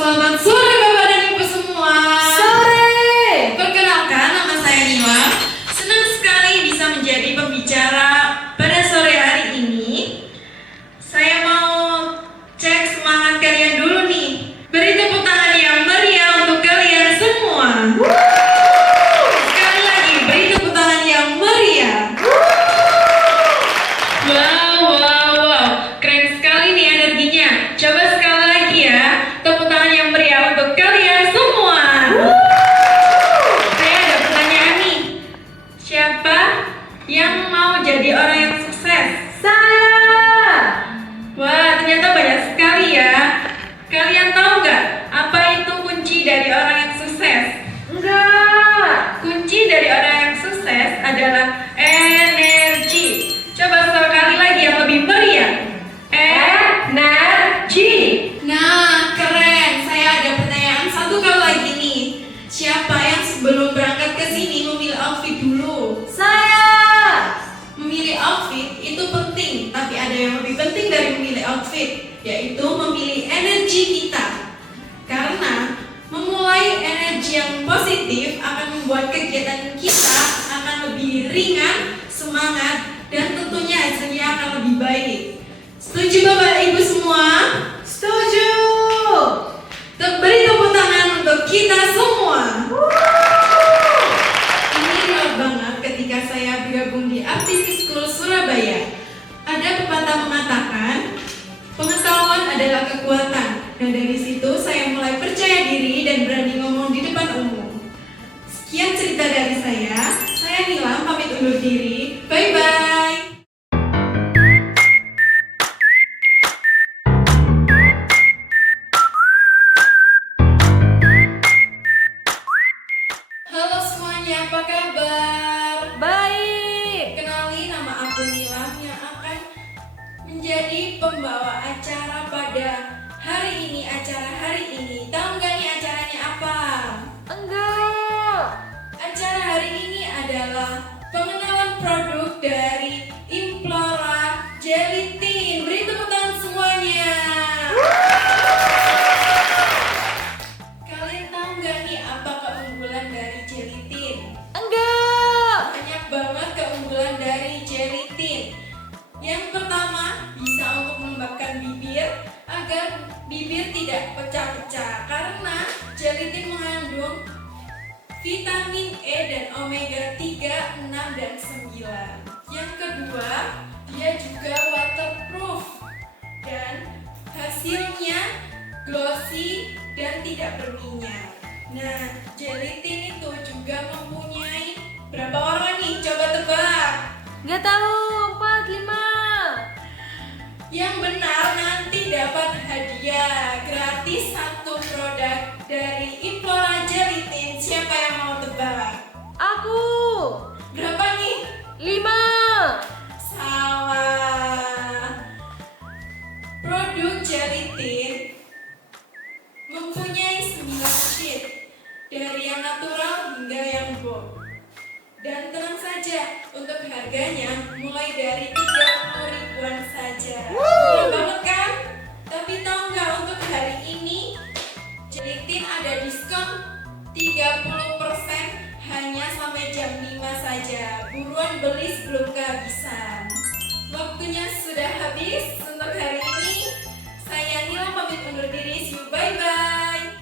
Selamat sore Bapak dan Ibu semua. Sore. Perkenalkan, nama saya Nila. Senang sekali bisa menjadi pembicara pada sore hari ini. Saya mau cek semangat kalian dulu nih. Beri tepuk tangan yang meriah untuk kalian semua. Sekali lagi, beri tepuk tangan yang meriah. Wow, keren sekali nih energinya. Coba sekali lagi ya, tepuk tangan yang meriah untuk kalian semua. Saya ada pertanyaan nih. Siapa yang mau jadi orang yang sukses? Saya. Wah, ternyata banyak sekali ya. Kalian tahu nggak apa itu kunci dari orang yang sukses? Enggak. Kunci dari orang yang sukses adalah energi. Coba sekali lagi yang lebih meriah. Energi. Nah, keren. Saya ada pertanyaan satu kali lagi nih. Siapa yang sebelum berangkat ke sini memilih outfit dulu? Saya. Memilih outfit itu penting, tapi ada yang lebih penting dari memilih outfit, yaitu memilih energi kita. Karena memulai energi yang positif akan membuat kegiatan kita akan lebih ringan, semangat, dan tentunya hasilnya akan lebih baik. Setuju Bapak Ibu semua? Setuju. Beri tepuk tangan untuk kita semua. Ini relate banget ketika saya bergabung di Aktivis School Surabaya. Ada pepatah mengatakan, pengetahuan adalah kekuatan. Dan dari situ saya mulai percaya diri dan berani ngomong di depan umum. Sekian cerita dari saya. Saya Nila, pamit undur diri. Bye-bye. Halo semuanya, apa kabar? Baik. Kenali, nama aku Nila yang akan menjadi pembawa acara pada hari ini. Tahu nggak nih acaranya apa? Enggak. Acara hari ini adalah pengenalan produk dari Implora Gelatin. Beri tepuk tangan semuanya. Kalian tahu nggak nih apa keunggulan dari gelatin? Enggak. Banyak banget keunggulan dari gelatin. Yang pertama, bisa untuk melembabkan bibir agar bibir tidak pecah-pecah, karena gelatin mengandung vitamin E dan omega 3, 6, dan 9. Yang kedua, dia juga waterproof dan hasilnya glossy dan tidak berminyak. Nah, gelatin itu juga mempunyai berapa warna nih? Coba tebak. Enggak tahu. 4, 5. Yang benar nanti dapat hadiah gratis satu produk dari Implora Gelatin. Siapa yang mau tebak? Aku. Berapa nih? 5. Salah. Produk gelatin mempunyai 9 sheet, dari yang natural hingga yang gold. Dan tenang saja, untuk harganya mulai dari 30 ribuan saja. Murah banget kan? Tapi tahu nggak, untuk hari ini gelatin ada diskon 30% hanya sampai jam 5 saja. Buruan beli sebelum kehabisan. Waktunya sudah habis untuk hari ini. Saya Nila pamit undur diri. See you, bye-bye.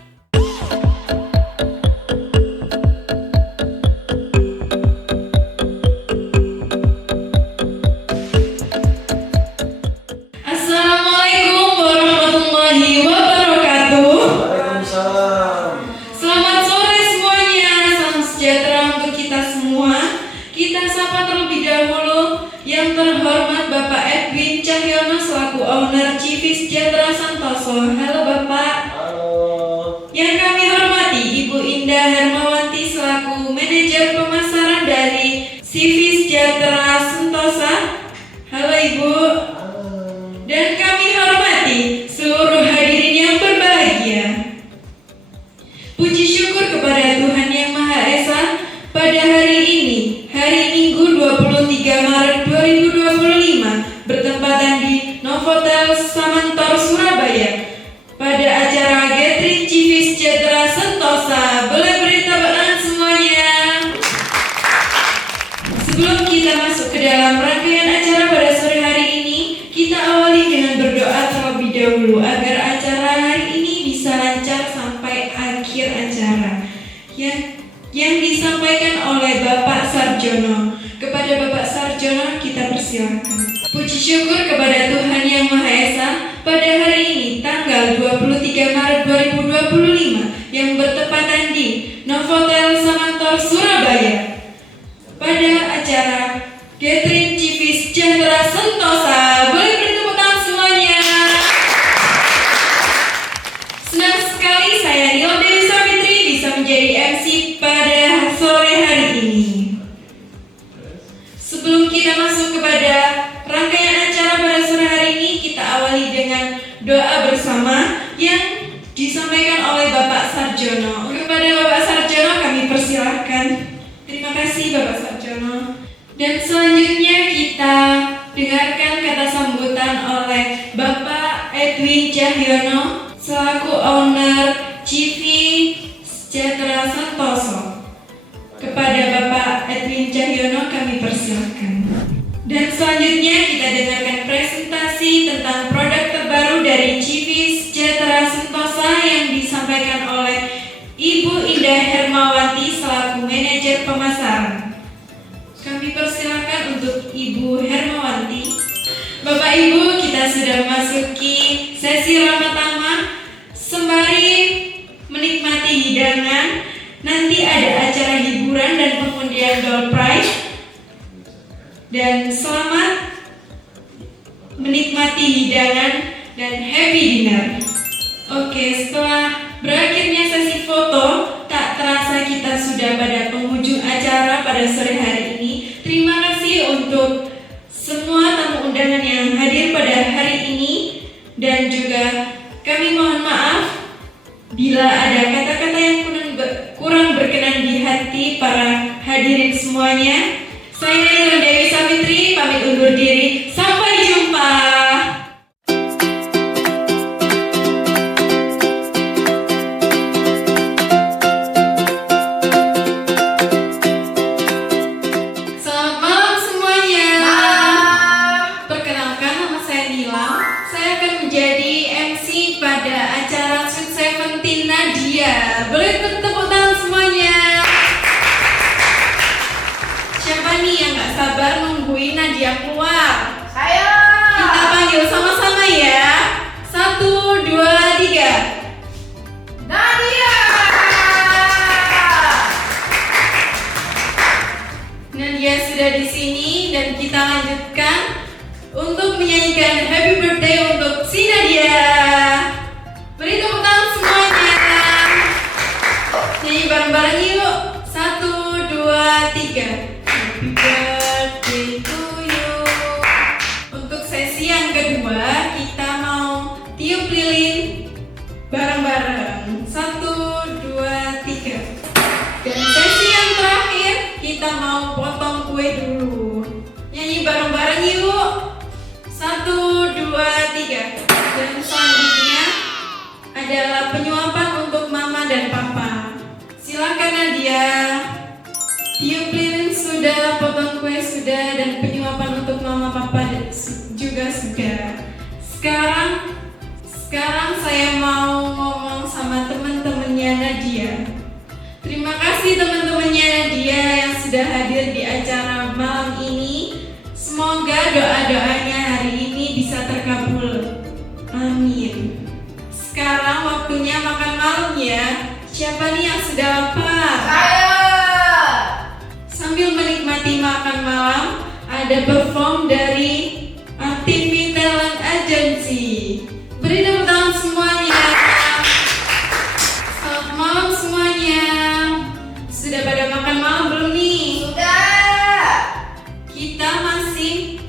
Assalamualaikum warahmatullahi wabarakatuh. Waalaikumsalam. Selamat sore semuanya. Salam sejahtera untuk kita semua. Kita sapa terlebih dahulu yang terhormat Bapak Edwin Cahyono selaku owner CV Sejahtera Santoso. Halo Bapak. Halo. Yang kami hormati Ibu Indah Hermawanti selaku manajer pemasaran dari CV Sejahtera Sentosa. Halo Ibu. Halo. Dan kami hormati seluruh hadirin yang berbahagia. Puji syukur kepada Tuhan Yang Maha Esa pada hari ini, hari Minggu 23 Maret 2025, bertempatan di Novotel Samantor Surabaya, pada acara dulu agar acara hari ini bisa lancar sampai akhir acara. Yang disampaikan oleh Bapak Sarjono. Kepada Bapak Sarjono kita persilakan. Puji syukur kepada Tuhan Yang Maha Esa pada hari ini tanggal 23 Maret 2025 yang bertepatan di Novotel Samantor Surabaya pada acara Gathering Civis Sejahtera Sentosa. Boleh beri tepuk tangan semuanya. Senang sekali saya Nila Dewi Savitri bisa menjadi MC pada sore hari ini. Sebelum kita masuk kepada rangkaian acara pada sore hari ini, kita awali dengan doa bersama yang disampaikan oleh Bapak Sarjono. Kepada Bapak Sarjono kami persilahkan. Terima kasih Bapak Sarjono. Dan selanjutnya kita dengarkan kata sambutan oleh Bapak Edwin Cahyono selaku owner CV Sejahtera Santoso. Kepada Bapak Edwin Cahyono kami persilakan. Dan selanjutnya kita dengarkan presentasi tentang produk terbaru dari CV Sejahtera Sentosa yang disampaikan oleh Ibu Indah Hermawati selaku manajer pemasaran. Kami persilakan untuk Ibu Hermawati. Bapak Ibu, kita sudah masuki sesi pertama. Sembari menikmati hidangan, nanti ada acara hiburan dan pengundian door prize. Dan selamat menikmati hidangan dan happy dinner. Oke, setelah berakhirnya sesi foto, tak terasa kita sudah pada penghujung acara pada sore hari ini. Terima kasih untuk semua tamu undangan yang hadir pada hari ini. Dan juga kami mohon maaf bila ada kata-kata yang kurang berkenan di hati para hadirin semuanya. Saya Nila Dewi Savitri pamit undur diri. Sampai jumpa. Selamat malam semuanya. Perkenalkan, nama saya Nila. Saya akan menjadi MC pada acara Sweet Seventeen Nadia. Boleh tepuk tangan semuanya. Siapa nih yang gak sabar nungguin Nadia keluar? Saya. Kita panggil sama-sama ya. 1, 2, 3. Nadia. Nadia sudah di sini dan kita lanjutkan untuk menyanyikan Happy Birthday untuk si Nadia. Beri tepuk tangan semuanya. Nyanyi bareng-bareng yuk. 1, 2, 3. Happy birthday to you. Untuk sesi yang kedua kita mau tiup lilin bareng-bareng. 1, 2, 3. Dan sesi yang terakhir kita mau potong kue dulu. Nyanyi bareng-bareng yuk. 1, 2, 3. Dan selanjutnya adalah penyuapan untuk mama dan papa. Silakan Nadia. Tiup lilin sudah, potong kue sudah, dan penyuapan untuk mama papa juga sudah. Sekarang saya mau ngomong sama teman-temannya Nadia. Terima kasih teman-temannya Nadia yang sudah hadir di acara malam ini. Semoga doa-doanya hari ini bisa terkabul. Amin. Sekarang waktunya makan malam ya. Siapa nih yang sudah lapar? Saya. Sambil menikmati makan malam, ada perform dari TV Talent Agency. Beri tepuk tangan semuanya. Selamat malam semuanya. Sudah pada makan malam belum nih? Sudah. Kita masih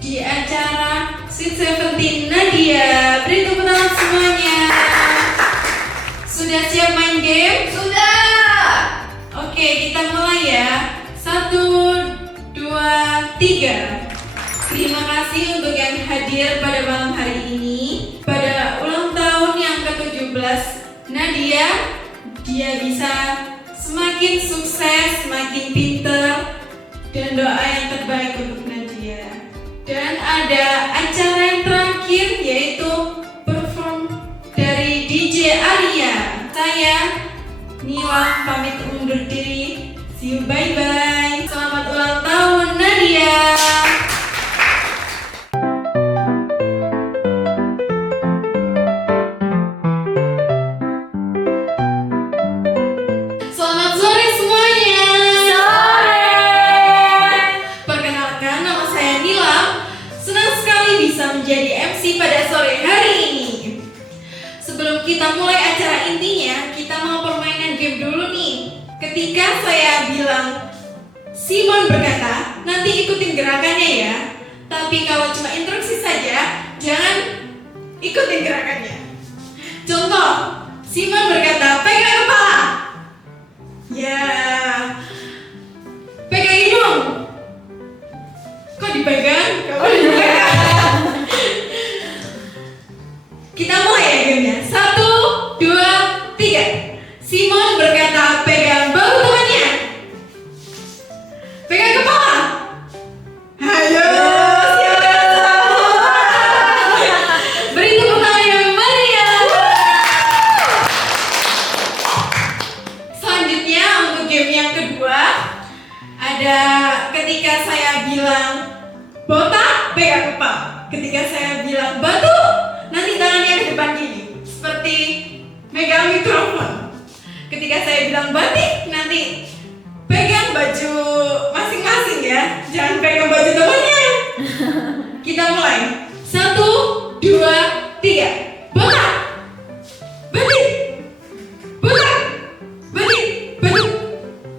di acara Sweet Seventeen Nadia. Beri tepuk tangan semuanya. Sudah siap main game? Sudah. Oke, kita mulai ya. 1, 2, 3. Terima kasih untuk yang hadir pada malam hari ini. Pada ulang tahun yang ke-17 Nadia, dia bisa semakin sukses, semakin pinter, dan doa yang terbaik untuk Nadia. Dan ada acara yang terakhir yaitu saya Nila pamit undur diri. See you, bye-bye. Selamat ulang tahun Nadia. Selamat sore semuanya. Sore. Perkenalkan, nama saya Nila. Senang sekali bisa menjadi MC pada sore hari ini. Sebelum kita mulai acara intinya, kita mau permainan game dulu nih. Ketika saya bilang Simon berkata, nanti ikutin gerakannya ya. Tapi kalau cuma instruksi saja, jangan ikutin gerakannya. Contoh, Simon berkata, pegang kepala. Ya, pegang hidung. Kok dipegang? Kok dipegang? Kita mulai ya gamenya. 1, 2, 3. Simon berkata pegang bahu temannya. Pegang kepala. Ayo, siapa yang tahu? Beri tepuk tangan yang meriah. Selanjutnya untuk game yang kedua, ada ketika saya bilang botak, pegang kepala. Ketika saya bilang batu, nanti tangannya ke depan gini, seperti megang mikrofon. Ketika saya bilang batik, nanti pegang baju masing-masing ya, jangan pegang baju temannya. Kita mulai. 1, 2, 3. Botak, batik, botak, batik, batik,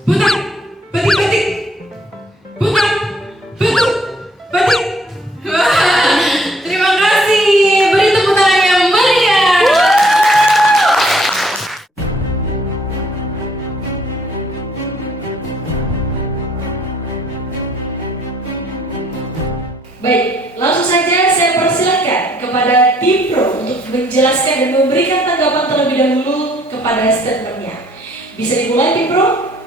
botak, batik, batik, botak, batuk, batik. Wah, terima kasih. Beri tepuk tangan yang meriah. Baik, langsung saja saya persilakan kepada tim pro untuk menjelaskan dan memberikan tanggapan terlebih dahulu kepada statementnya. Bisa dimulai tim pro?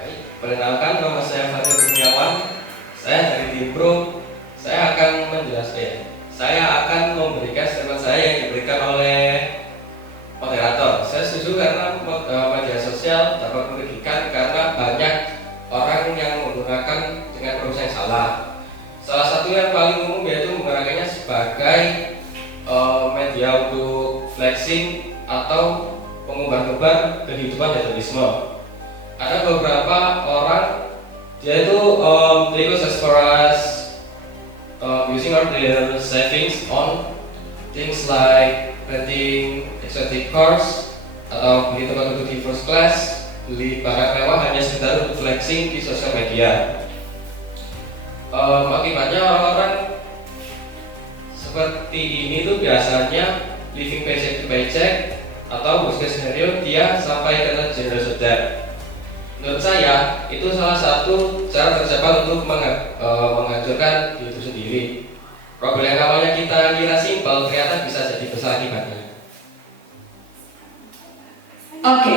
Baik, perkenalkan nama saya Fadil Kurniawan. Saya dari tim Pro. Saya akan menjelaskan. Saya akan memberikan statement saya yang diberikan oleh moderator. Saya setuju karena media sosial dapat merugikan karena banyak orang yang menggunakan dengan proses yang salah. Salah satu yang paling umum yaitu menggunakannya sebagai media untuk flexing atau pengumbar-umbar kehidupan hedonisme. Ada beberapa orang dia itu they goes as far as using their savings on things like renting exotic cars atau beli tempat duduk di first class, beli barang mewah hanya sekedar untuk flexing di sosial media. Akibatnya orang-orang seperti ini tuh biasanya living paycheck to paycheck atau worst case scenario dia sampai kena generation debt. Menurut saya itu salah satu cara tercepat untuk menghancurkan diri itu sendiri. Problem yang awalnya kita kira simpel ternyata bisa jadi besar akibatnya. Oke,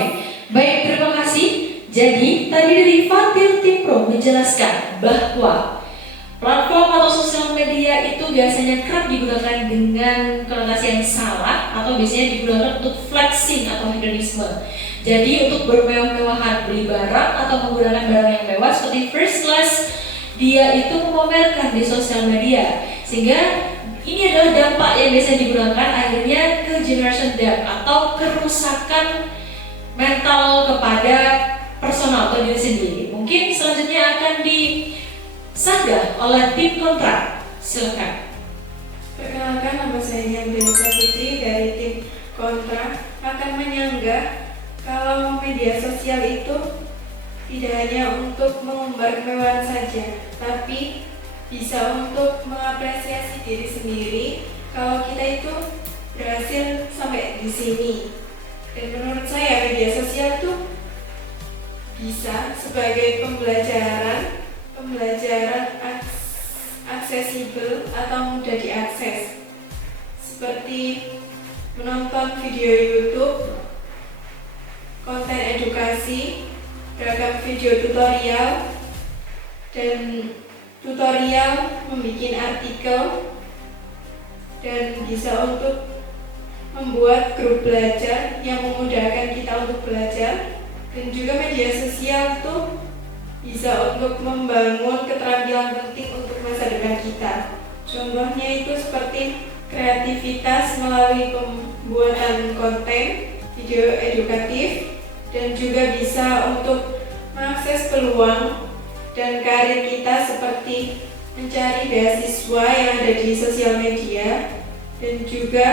baik, terima kasih. Jadi, tadi dari Fadil tim pro menjelaskan bahwa platform atau sosial media itu biasanya kerap digunakan dengan konotasi yang salah atau biasanya digunakan untuk flexing atau hedonisme. Jadi untuk bermewah-mewahan, beli barang atau menggunakan barang yang mewah seperti first class, dia itu memamerkan di sosial media. Sehingga ini adalah dampak yang biasa digunakan akhirnya ke generation debt atau kerusakan mental kepada personal atau diri sendiri. Mungkin selanjutnya akan disanggah oleh tim kontra. Silakan. Perkenalkan, nama saya Nyandresa Fitri dari tim kontra akan menyanggah kalau media sosial itu tidak hanya untuk mengumbar kemewahan saja, tapi bisa untuk mengapresiasi diri sendiri kalau kita itu berhasil sampai di sini. Dan menurut saya media sosial itu bisa sebagai pembelajaran aksesibel atau mudah diakses, seperti menonton video YouTube, konten edukasi, beragam video tutorial, dan tutorial membuat artikel, dan bisa untuk membuat grup belajar yang memudahkan Dan juga media sosial tuh bisa untuk membangun keterampilan penting untuk masa depan kita. Contohnya itu seperti kreativitas melalui pembuatan konten video edukatif, dan juga bisa untuk mengakses peluang dan karir kita seperti mencari beasiswa yang ada di sosial media, dan juga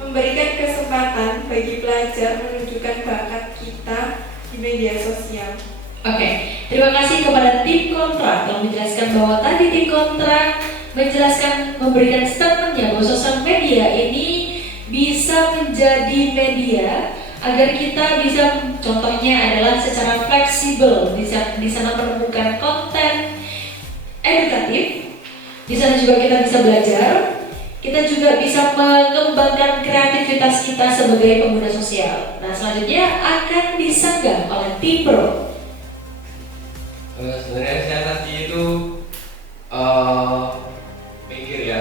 memberikan kesempatan bagi pelajar menunjukkan bakat kita di media sosial. Oke, terima kasih kepada tim kontra telah menjelaskan bahwa tadi tim kontra menjelaskan, memberikan statementnya bahwa sosial media ini bisa menjadi media agar kita bisa, contohnya adalah secara fleksibel di sana menemukan konten edukatif, di sana juga kita bisa belajar, kita juga bisa mengembangkan kreativitas kita sebagai pengguna sosial. Nah, selanjutnya akan disanggah oleh tim pro. Sebenarnya saya tadi itu mikir ya,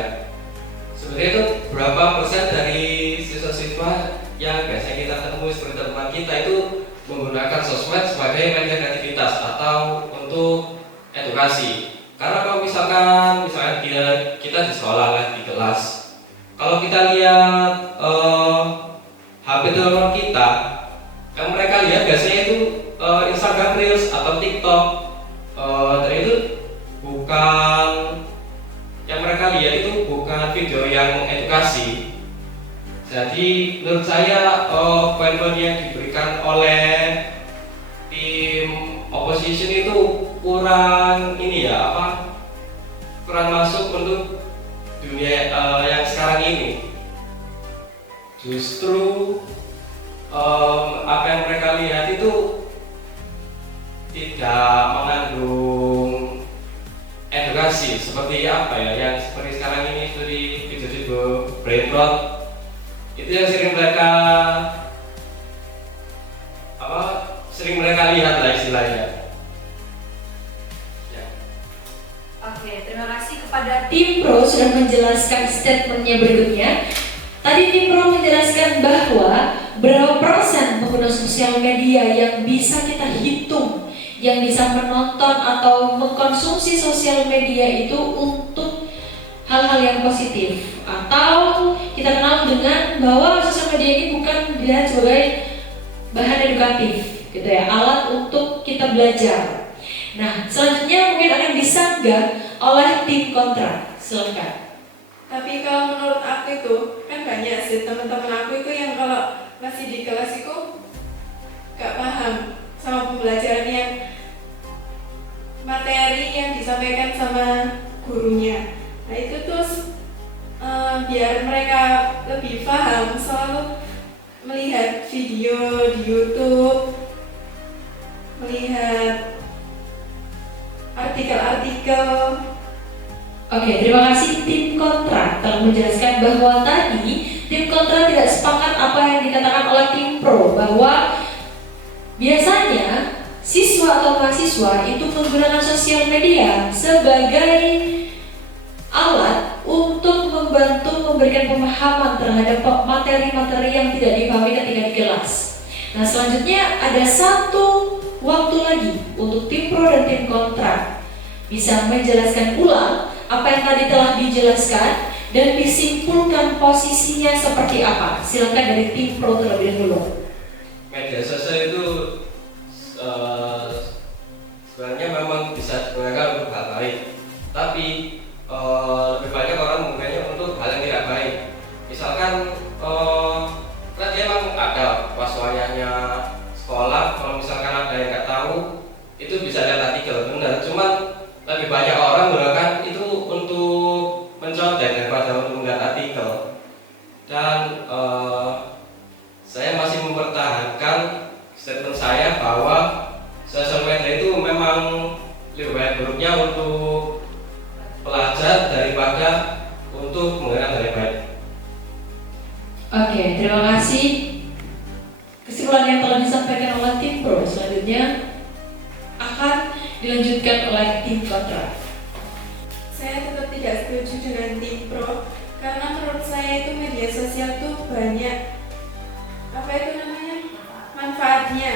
sebenarnya itu berapa persen dari siswa-siswa yang biasanya kita temui seperti teman kita itu menggunakan sosmed sebagai media kreativitas atau untuk edukasi. Karena kalau misalkan kita di sekolah lah, di kelas, kalau kita lihat HP teman kita, yang mereka lihat biasanya itu Instagram Reels atau TikTok. Dan itu bukan, yang mereka lihat itu bukan video yang edukasi. Jadi menurut saya poin-poin yang diberikan oleh tim opposition itu kurang kurang masuk untuk dunia yang sekarang ini. Justru apa yang mereka lihat itu tidak mengandung edukasi seperti apa ya, yang seperti sekarang ini, seperti video-video brain rot, itu yang sering mereka lihat lah istilahnya ya. Oke, terima kasih kepada tim pro sudah menjelaskan statementnya berikutnya. Tadi tim pro menjelaskan bahwa berapa persen pengguna sosial media yang bisa kita hitung, yang bisa menonton atau mengkonsumsi sosial media itu untuk hal-hal yang positif, atau kita kenal dengan bahwa sosial media ini bukan dilihat sebagai bahan edukatif gitu ya, alat untuk kita belajar. Nah, selanjutnya mungkin akan disanggah oleh tim kontra. Silakan. Tapi kalau menurut aku itu kan banyak sih teman-teman aku itu yang kalau masih di kelas itu gak paham sama pembelajaran yang materi yang disampaikan sama gurunya. Nah itu terus biar mereka lebih paham, selalu melihat video di YouTube, melihat artikel-artikel. Oke, terima kasih tim kontra telah menjelaskan bahwa tadi tim kontra tidak sepakat apa yang dikatakan oleh tim pro, bahwa biasanya siswa atau mahasiswa itu menggunakan sosial media sebagai alat untuk membantu memberikan pemahaman terhadap materi-materi yang tidak dipahami ketika di kelas. Nah, selanjutnya ada satu waktu lagi untuk tim pro dan tim kontra bisa menjelaskan ulang apa yang tadi telah dijelaskan dan disimpulkan posisinya seperti apa. Silakan dari tim pro terlebih dahulu. Media sosial itu sebenarnya memang bisa digunakan untuk hal baik, tapi lebih banyak orang menggunakannya untuk hal yang tidak baik. Misalkan kan dia memang ada pas wayahnya sekolah, kalau misalkan ada yang nggak tahu itu bisa lihat artikel, benar. Cuman lebih banyak orang menggunakan itu untuk mencontek daripada untuk melihat artikel. Dan saya masih mempertahankan statement saya bahwa sosial media itu memang lebih banyak buruknya untuk pelajar daripada untuk menggunakan dengan baik. Oke, terima kasih. Kesimpulan yang telah disampaikan oleh tim pro selanjutnya akan dilanjutkan oleh tim kontra. Saya tetap tidak setuju dengan tim pro karena menurut saya itu media sosial tuh banyak manfaatnya.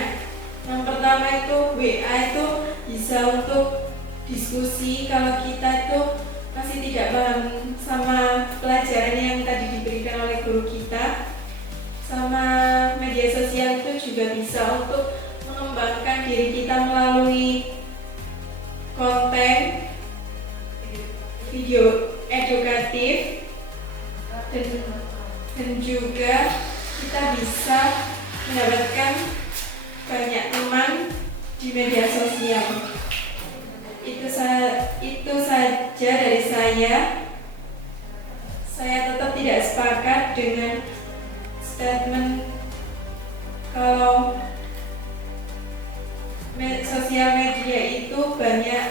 Yang pertama itu WA itu bisa untuk diskusi kalau kita itu masih tidak paham sama pelajaran yang tadi diberikan oleh guru kita. Sama media sosial itu juga bisa untuk mengembangkan diri kita melalui konten video edukatif, dan juga kita bisa mendapatkan banyak teman di media sosial. Itu saja dari saya. Saya tetap tidak sepakat dengan statement kalau sosial media itu banyak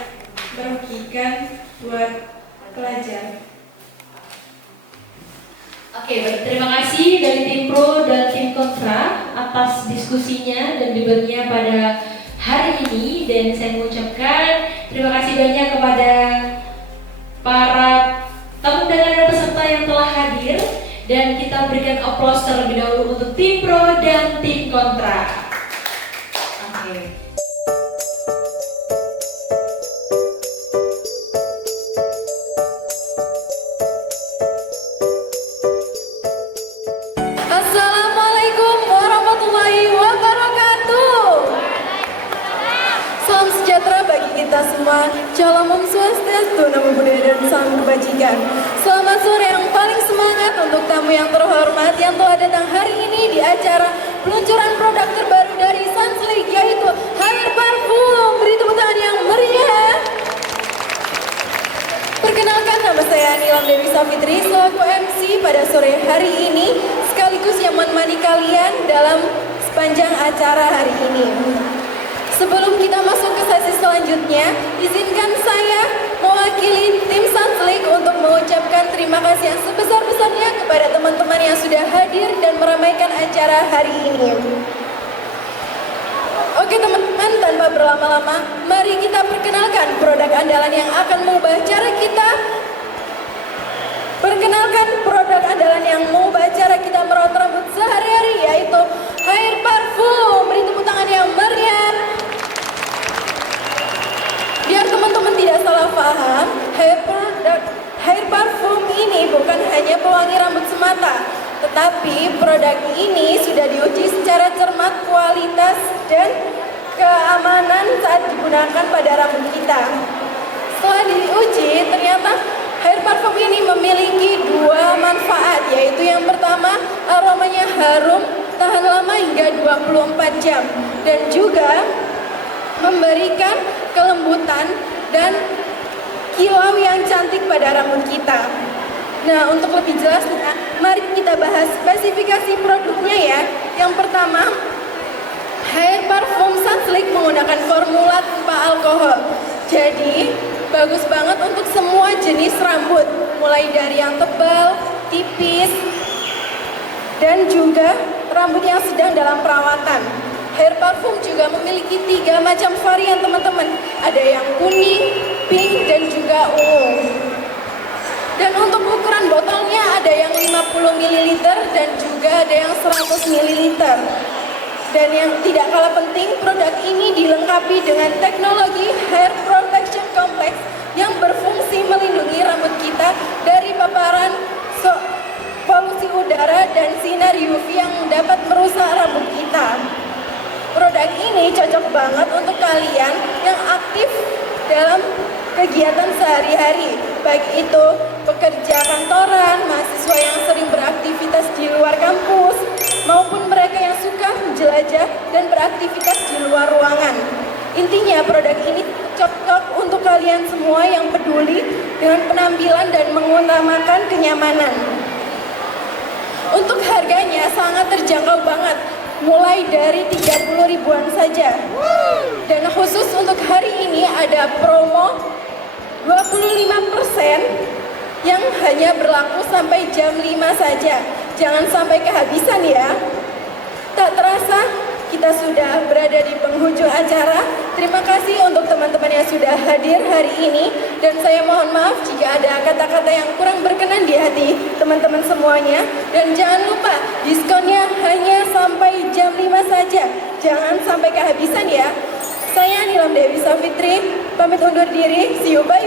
merugikan buat pelajar. Oke, baik. Terima kasih dari tim pro dan tim kontra atas diskusinya dan debatnya pada hari ini. Dan saya mengucapkan terima kasih banyak kepada para tamu dan peserta yang telah hadir. Dan kita berikan aplaus terlebih dahulu untuk tim pro dan tim kontra. Oke. Assalamualaikum warahmatullahi wabarakatuh. Salam sejahtera bagi kita semua. Shalom Om Swastiastu, Namo Buddhaya dan Salam Kebajikan. Selamat sore yang paling semangat untuk tamu yang terhormat yang telah datang hari ini di acara peluncuran produk terbaru dari Sunsilk, yaitu Hair Parfum. Beri tepuk tangan yang meriah. Perkenalkan, nama saya Nilam Dewi Safitri selaku MC pada sore hari ini, sekaligus yang menemani kalian dalam sepanjang acara hari ini. Sebelum kita masuk ke sesi selanjutnya, izinkan saya mewakili tim Sunsilk untuk mengucapkan terima kasih yang sebesar-besarnya kepada teman-teman yang sudah hadir dan meramaikan acara hari ini. Oke teman-teman, tanpa berlama-lama, mari kita perkenalkan produk andalan yang akan mengubah cara kita. Perkenalkan produk andalan yang mengubah cara kita merawat rambut sehari-hari, yaitu Hair Parfum. Beri tepuk tangan yang meriah. Biar teman-teman tidak salah paham, Hair Parfum ini bukan hanya pewangi rambut semata, tetapi produk ini sudah diuji secara cermat kualitas dan keamanan saat digunakan pada rambut kita. Setelah diuji, ternyata Hair Parfum ini memiliki dua manfaat, yaitu yang pertama, aromanya harum, tahan lama hingga 24 jam, dan juga memberikan kelembutan dan kilau yang cantik pada rambut kita. Nah, untuk lebih jelasnya, mari kita bahas spesifikasi produknya ya. Yang pertama, Hair Parfum Sunsilk menggunakan formula tanpa alkohol. Jadi, bagus banget untuk semua jenis rambut, mulai dari yang tebal, tipis, dan juga rambut yang sedang dalam perawatan. Hair Parfum juga memiliki 3 macam varian teman-teman. Ada yang kuning, pink, dan juga ungu. Dan untuk ukuran botolnya ada yang 50 ml dan juga ada yang 100 ml. Dan yang tidak kalah penting, produk ini dilengkapi dengan teknologi Hair Protection Complex yang berfungsi melindungi rambut kita dari paparan polusi udara dan sinar UV yang dapat merusak rambut kita. Produk ini cocok banget untuk kalian yang aktif dalam kegiatan sehari-hari, baik itu pekerja kantoran, mahasiswa yang sering beraktivitas di luar kampus, maupun mereka yang suka menjelajah dan beraktivitas di luar ruangan. Intinya produk ini cocok untuk kalian semua yang peduli dengan penampilan dan mengutamakan kenyamanan. Untuk harganya sangat terjangkau banget, mulai dari 30 ribuan saja. Dan khusus untuk hari ini ada promo 25% yang hanya berlaku sampai jam 5 saja. Jangan sampai kehabisan ya. Tak terasa kita sudah berada di penghujung acara. Terima kasih untuk teman-teman yang sudah hadir hari ini. Dan saya mohon maaf jika ada kata-kata yang kurang berkenan di hati teman-teman semuanya. Dan jangan lupa diskonnya hanya sampai jam 5 saja. Jangan sampai kehabisan ya. pamit undur diri. See you, bye.